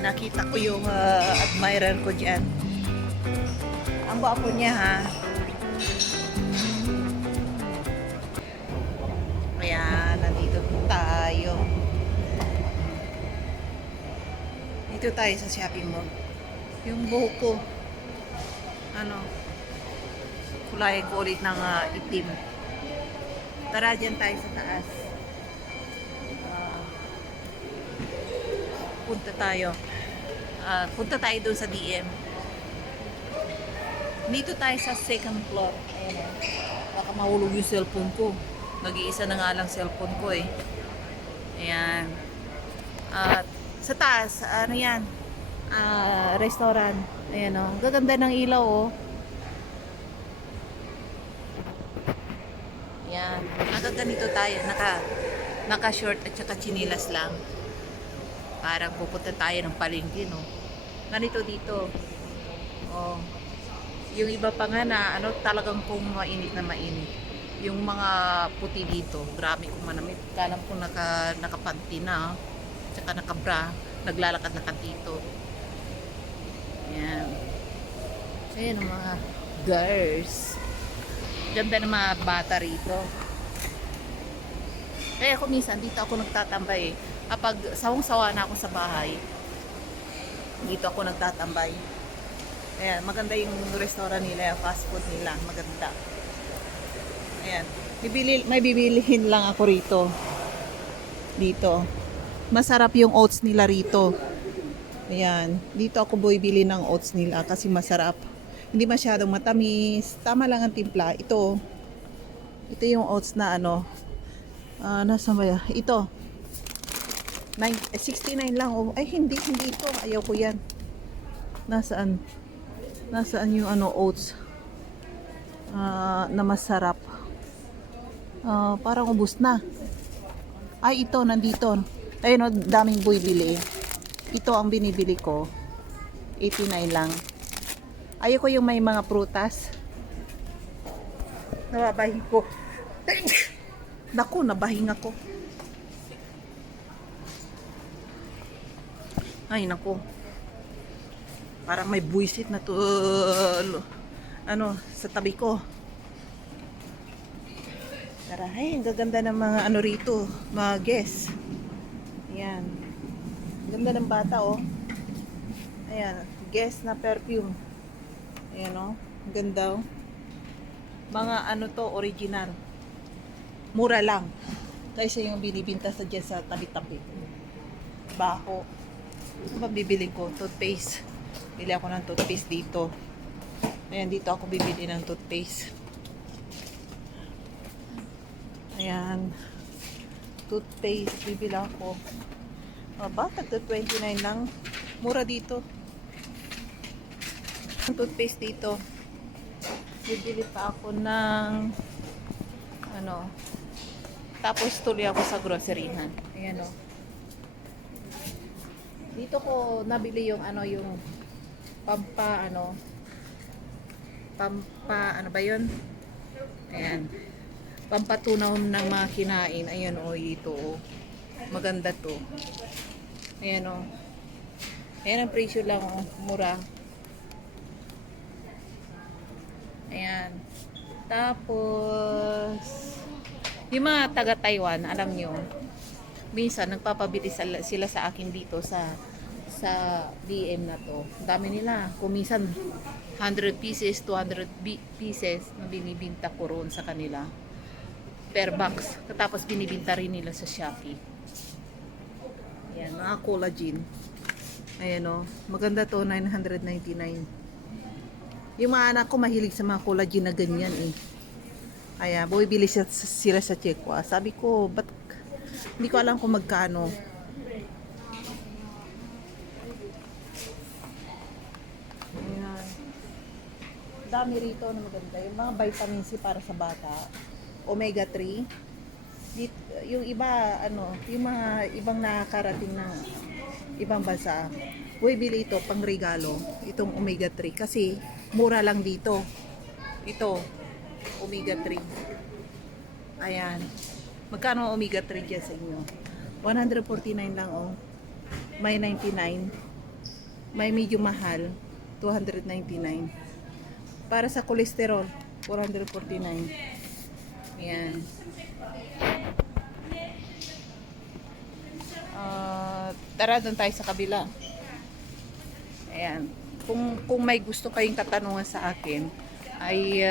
Ay, nakita ko yung admirer ko dyan. Ang gwapo niya, ha. Kaya, nandito tayo. Dito tayo sa shopping mall. Yung buhok ko, ano, kulay ko ulit ng itim. Tara, dyan tayo sa taas. Punta tayo. Punta tayo doon sa DM. Dito tayo sa second floor. Ayan, baka mahulog yung cellphone ko. Nag-iisa na nga lang cellphone ko eh. Ayan. At sa taas, ano yan? Restaurant. Ayan o. Gaganda ng ilaw o. Ayan. Nakaganito tayo. Naka-short at saka chinilas lang. Parang pupunta tayo ng palengke, no? Ganito dito. Oh. Yung iba pa nga na, ano, talagang kung mainit na mainit. Yung mga puti dito, grabe kung manamit. Kalam ko nakapanty na, tsaka nakabra, naglalakad na katito. Ayan. Ayan ang mga girls. Ganda ng mga bata rito. Kaya ako minsan, dito ako nagtatambay eh. Kapag sawang-sawa na ako sa bahay, dito ako nagtatambay. Ayan, maganda yung restaurant nila, yung fast food nila, maganda. Ayan, may bibilihin lang ako rito. Dito. Masarap yung oats nila rito. Ayan, dito ako bumibili ng oats nila kasi masarap. Hindi masyadong matamis, tama lang ang timpla. Ito yung oats na ano, nasa ba yan? Ito. 69 lang. Oh. Ay, hindi ito. Ayaw ko yan. Nasaan yung ano, oats na masarap. Parang ubos na. Ay, ito, nandito. Ayun, oh, daming bumibili. Ito ang binibili ko. 89 lang. Ayaw ko yung may mga prutas. Nababahin ko. Naku, nabahin ako. Ay, naku. Parang may buwisit na to, ano, sa tabi ko. Tara, ay, ang gaganda ng mga ano rito, mga guests. Ayan. Ganda ng bata, oh. Ayan, guest na perfume. Ayan, oh. Ang ganda, oh. Mga ano to, original. Mura lang. Kaysa yung binibinta sa dyan sa tabi-tabi. Bako. Ano ba bibili ko? Toothpaste. Bili ako ng toothpaste dito. Ayan, dito ako bibili ng toothpaste. Ayan. Toothpaste. Bibili ako. Tagda 29 lang. Mura dito. Ang toothpaste dito. Bibili pa ako ng ano. Tapos tuloy ako sa groceryhan. Ayan, o. Dito ko nabili yung ano, yung pampa ba yun? Ayan. Pampatunaw ng mga kinain. Ayan, o, ito, o. Maganda to. Ayan, o. Ayan ang presyo lang, o. Mura. Ayan. Tapos yung mga taga Taiwan, alam nyo, minsan nagpapabili sila sa akin dito sa DM na to. Dami nila. Kung minsan 100 pieces, 200 pieces na binibinta ko roon sa kanila per box. Tapos binibinta rin nila sa Shopee. Ayan, mga collagen. Ayan, o. Maganda to, 999. Yung mga anak ko mahilig sa mga collagen na ganyan eh. Ayan, bumibili sila sa Chekwa. Sabi ko, ba't hindi ko alam kung magkano. Ayan. Dami rito na maganda. Yung mga vitamin C para sa bata. Omega 3. Yung iba, ano, yung mga ibang nakakarating ng ibang bansa. Bumibili ito pang regalo. Itong omega 3. Kasi mura lang dito. Ito. Omega 3. Ayan. Magkano omega 3 dyan sa inyo? 149 lang, oh. May 99. May medyo mahal, 299. Para sa cholesterol, 449. Ayan. Tara doon tayo sa kabila. Ayan. Kung may gusto kayong katanungan sa akin, ay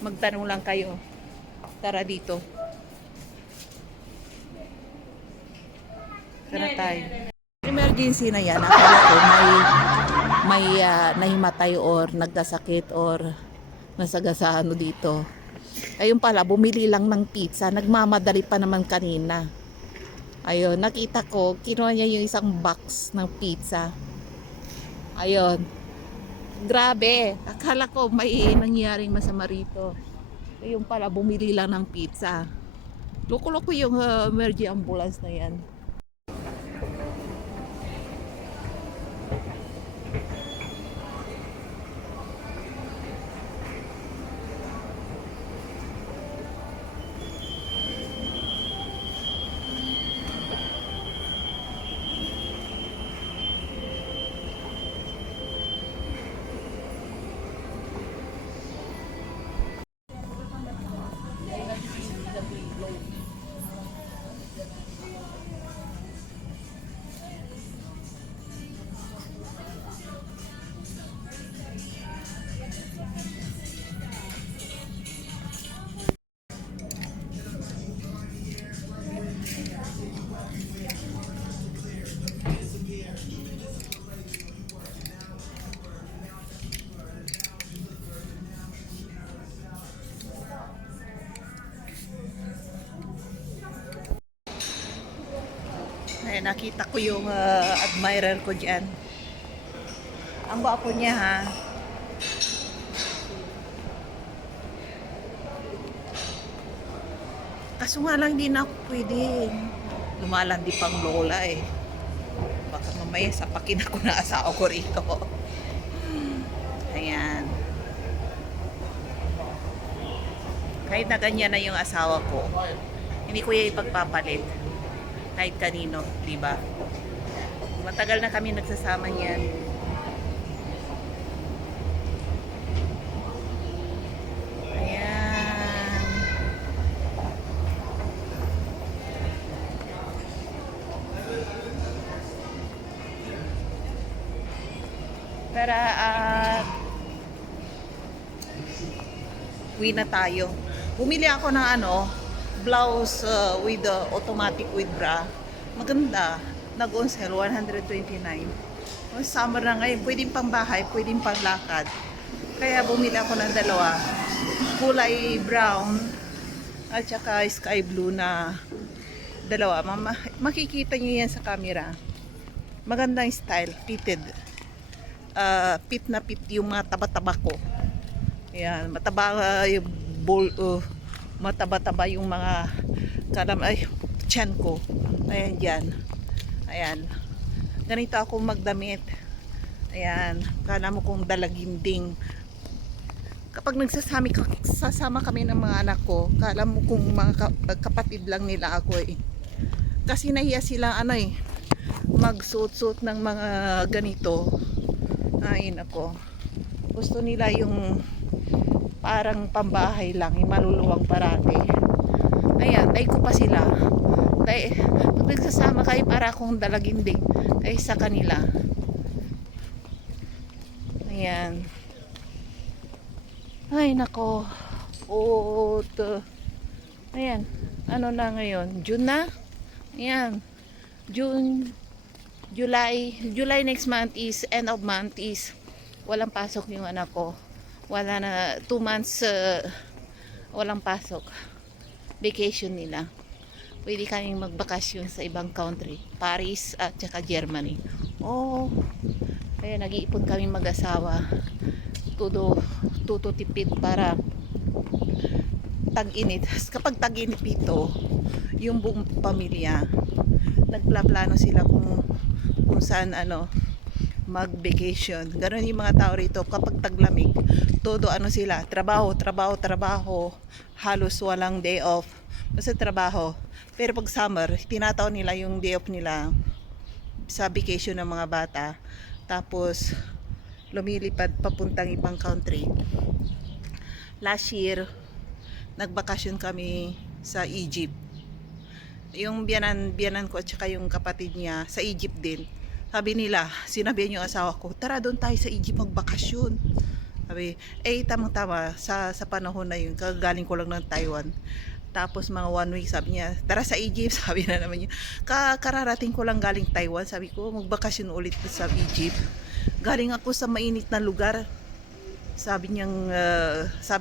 magtanong lang kayo. Tara dito. Tara tayo. Emergency na yan. Akala ko may nahimatay or nagkasakit or nasagasano dito. Ayun pala, bumili lang ng pizza. Nagmamadali pa naman kanina. Ayun, nakita ko, kinuha niya yung isang box ng pizza. Ayun. Grabe. Akala ko may nangyaring masama rito. Ayun pala, bumili lang ng pizza. Loko-loko yung emergency ambulance na yan. Ay, nakita ko yung admirer ko dyan. Ang gwapo niya ha. Kaso nga lang din ako pwede. Lumalandi pang lola eh. Baka mamaya sapakin ako na asawa ko rito. Ayan. Kahit na ganyan na yung asawa ko, hindi ko yan ipagpapalit. Kahit kanino, di ba? Matagal na kami nagsasama niyan. Ayan. Tara at uwi na tayo. Bumili ako ng blouse with automatic with bra. Maganda. Nag-on sale, 129. Summer na ngayon. Pwedeng pang bahay, pwedeng pang lakad. Kaya bumili ako ng dalawa. Kulay brown at saka sky blue na dalawa. Makikita nyo yan sa camera. Magandang style. Fitted. Fit na fit yung mga taba-taba ko. Ayan. Mataba yung mataba-taba yung mga tiyan ko. Ayan dyan. Ayan. Ganito ako magdamit. Ayan. Kala mo kung dalaginding. Kapag sasama kami ng mga anak ko, kala mo kung mga kapatid lang nila ako eh. Kasi nahiya sila magsuot-suot ng mga ganito. Ay nako. Gusto nila yung parang pambahay lang, maluluwang parati. Ayan, tay ko pa sila. Tay, pag nagsasama kayo para akong dalaginding ay sa kanila. Ayan. Ay nako. Ayan. Ano na ngayon? June na? Ayan. June, July next month is, end of month is walang pasok yung anak ko. Wala na 2 months walang pasok. Vacation nila. Pwede kaming magbakasyon sa ibang country, Paris at saka Germany. Oh. Kaya nag-iipon kami mag-asawa. Tututipid para tag-init. Kapag tag-init dito, yung buong pamilya nagplaplano sila kung saan mag-vacation. Ganon yung mga tao rito kapag taglamig. Todo sila, trabaho. Halos walang day off. Basta trabaho. Pero pag summer, tinataon nila yung day off nila sa vacation ng mga bata. Tapos lumilipad papuntang ibang country. Last year, nagbakasyon kami sa Egypt. Yung biyanan ko at saka yung kapatid niya sa Egypt din. Sabi nila, sinabihan yung asawa ko, tara doon tayo sa Egypt magbakasyon. Sabi, tamang-tama sa panahon na yun, kagaling ko lang ng Taiwan. Tapos mga 1 week, sabi niya, tara sa Egypt, sabi na naman niya. Kararating ko lang galing Taiwan, sabi ko, magbakasyon ulit sa Egypt. Galing ako sa mainit na lugar. Sabi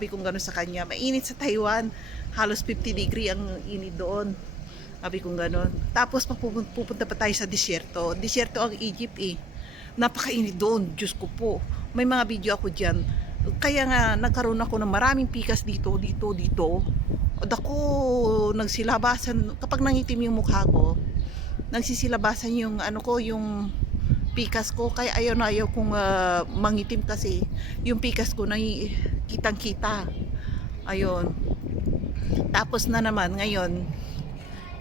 kong gano'n sa kanya, mainit sa Taiwan, halos 50 degree ang init doon. Sabi kong gano'n. Tapos pupunta pa tayo sa disyerto. Disyerto ang Egypt eh. Napakainit doon, Diyos ko po. May mga video ako dyan. Kaya nga, nagkaroon ako ng maraming pikas dito. At ako, nagsilabasan, kapag nangitim yung mukha ko, nagsisilabasan yung yung pikas ko. Kaya ayaw kong mangitim kasi yung pikas ko kitang kita. Ayun. Tapos na naman, ngayon,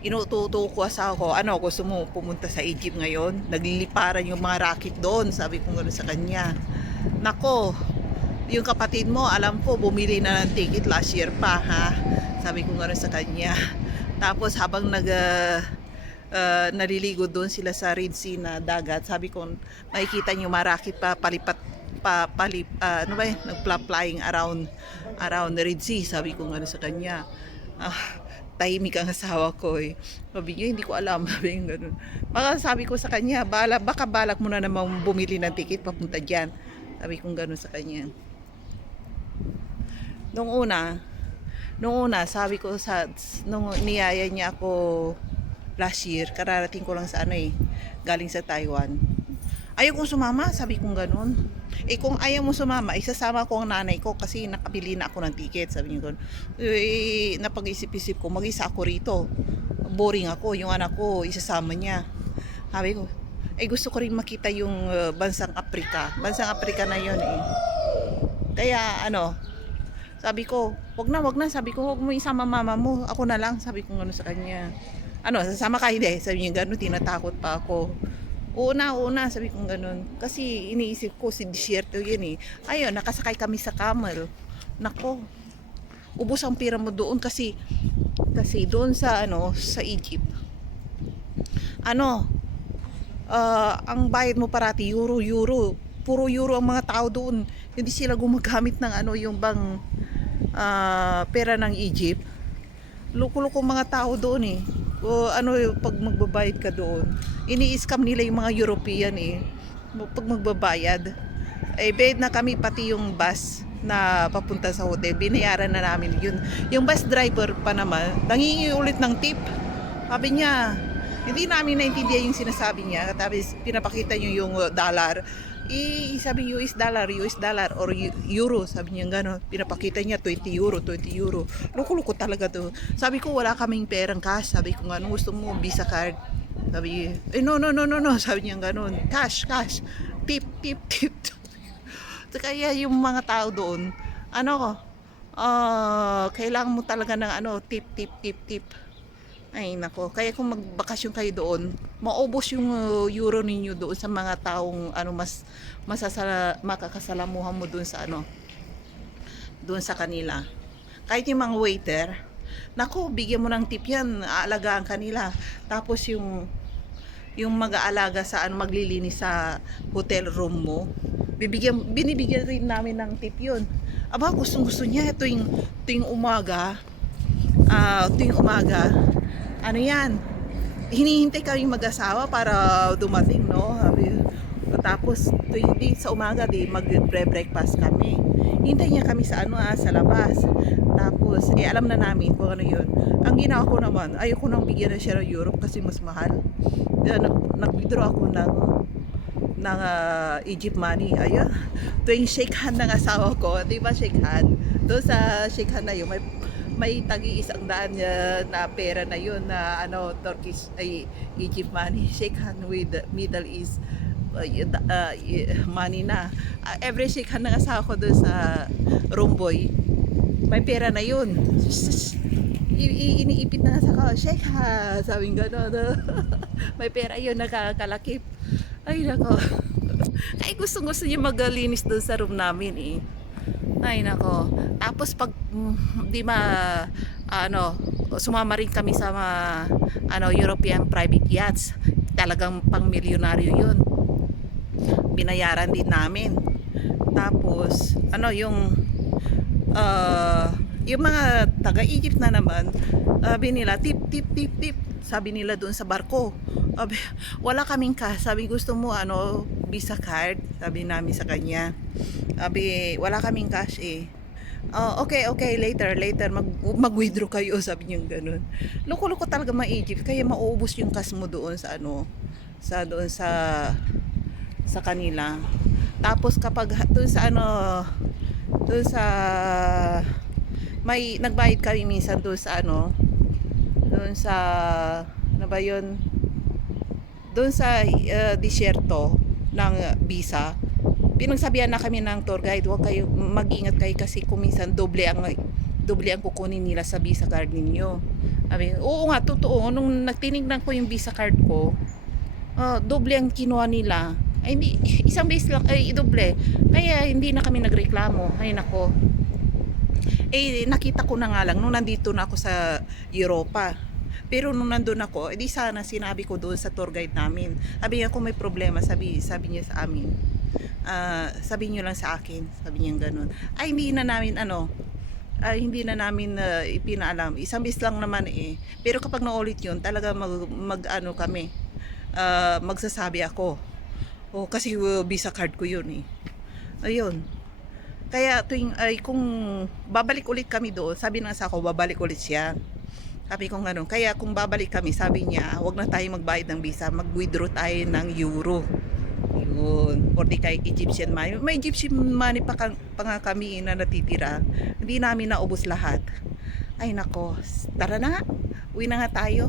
inututo ko asawa ko, gusto mo pumunta sa Egypt ngayon? Nagliliparan yung mga racket doon, sabi ko gano'n sa kanya. Nako, yung kapatid mo, alam ko, bumili na ng ticket last year pa, ha? Sabi ko gano'n sa kanya. Tapos habang naliligo doon sila sa Red Sea na dagat, sabi ko, makikita niyo mga racket pa, nagpla-flying around the Red Sea, sabi ko gano'n sa kanya. Tahimik ang asawa ko eh. Sabi niya, hindi ko alam. Sabi niya ganun. Baka sabi ko sa kanya, baka balak mo na naman bumili ng ticket papunta dyan. Sabi ko gano'n sa kanya. Nung una, sabi ko nung niyaya niya ako last year, kararating ko lang sa galing sa Taiwan. Ayaw kong sumama, sabi kong gano'n. Kung ayaw mo sumama, isasama ko ang nanay ko kasi nakabili na ako ng ticket, sabi niya gano'n. Napag-isip-isip ko, mag-isa ako rito. Boring ako, yung anak ko, isasama niya. Sabi ko, gusto ko rin makita yung bansang Afrika. Bansang Afrika na yun eh. Kaya sabi ko, wag na, sabi ko, wag mo isama mama mo, ako na lang, sabi ko gano'n sa kanya. Sasama ka? Hindi, sabi niya gano'n, tinatakot pa ako. Oo na, sabi kong ganun. Kasi iniisip ko, si disyerto yun eh. Ayun, nakasakay kami sa camel. Nako, ubos ang pira mo doon kasi doon sa Egypt. Ang bayad mo parati, euro. Puro euro ang mga tao doon. Hindi sila gumagamit ng yung bang pera ng Egypt. Loko-loko mga tao doon eh. Pag magbabayad ka doon, ini-scam nila yung mga European eh. Pag magbabayad, bayad na kami pati yung bus na papunta sa hotel, binayaran na namin yun. Yung bus driver pa naman, nangingi ulit ng tip. Sabi niya, hindi namin naintindihan yung sinasabi niya. Tapos pinapakita niyo yung dollar. Sabi US dollar or euro, sabi niya gano'n. Pinapakita niya 20 euro. Loko-loko talaga to. Sabi ko, wala kaming perang cash. Sabi ko, gusto mo Visa card? Sabi, no, sabi niya gano'n. Cash. Tip. Kaya yung mga tao doon, kailangan mo talaga ng tip. Ay nako, kaya kung magbakasyon kayo doon, maubos yung euro ninyo doon sa mga taong mas makakasalamuhan mo doon sa doon sa kanila. Kahit yung mga waiter, nako, bigyan mo ng tip yan, aalagaan kanila. Tapos yung mag-aalaga sa maglilinis sa hotel room mo, binibigyan rin namin ng tip yun. Aba, gusto niya tuwing umaga, hinihintay kami mag-asawa para dumating, no? Tapos sa umaga mag-breakfast kami. Hintay niya kami sa sa labas. Tapos alam na namin kung ano yun. Ang ginawa ko naman, ayoko nang bigyan na siya ng Europe kasi mas mahal. Nag-withdraw ako ng Egypt money. Ayun, tuwing shake hand ng asawa ko, di ba shake hand? Doon sa shake hand na yun, may tagi 100 na pera na yun na Turkish Egypt money. Shake hand with Middle East money na. Every shake hand ng asawa ko doon sa room boy, may pera na yun. iniipit na sa ko, shake ha, sabi gano'n. May pera yun, nakakalakip. Ay, nako. Ay, gusto niya maglinis doon sa room namin eh. Ay, nako. Tapos pag, di ma, ano, sumama rin kami sa mga, European private yachts. Talagang pang milyonaryo yun. Binayaran din namin. Tapos, yung mga taga-Egypt na naman, sabi nila, tip, tip, tip, tip. Sabi nila doon sa barko. Sabi, wala kaming cash. Sabi, gusto mo, Visa card? Sabi namin sa kanya. Sabi, wala kaming cash eh. Oh, okay, later, mag-withdraw kayo, sabi niya gano'n. Loko-loko talaga ma-Egypt, kaya mauubos yung cash mo doon sa doon sa kanila. Tapos kapag doon sa doon sa may nagbayad ka rin minsan doon sa doon sa ba yun, doon sa disyerto ng visa. Pinagsabihan na kami ng tour guide, huwag kayo, mag-ingat kayo kasi kung minsan doble ang kukunin nila sa visa card ninyo. Sabi, oo nga, totoo. Nung nagtinignan ko yung visa card ko, doble ang kinuha nila. Ay, hindi, isang beses lang, ay doble. Kaya hindi na kami nagreklamo. Ay nako. Eh, nakita ko na nga lang nung nandito na ako sa Europa. Pero nung nandun ako, edi sana sinabi ko doon sa tour guide namin. Sabi niya kung may problema, sabi niya sa amin. Sabi niyo lang sa akin, sabi niya gano'n. Ay, hindi na namin ipinaalam. Isang bis lang naman eh. Pero kapag naulit yun, talaga kami, magsasabi ako. O, kasi visa card ko yun eh. Ayun. Kaya kung babalik ulit kami doon, sabi na sa ako, babalik ulit siya. Sabi ko gano'n. Kaya kung babalik kami, sabi niya, wag na tayo magbayad ng visa, mag-withdraw tayo ng euro. Yun. Or di kay Egyptian money. May Egyptian money pa nga kami na natitira. Hindi namin naubos lahat. Ay nako. Tara na nga. Uwi na nga tayo.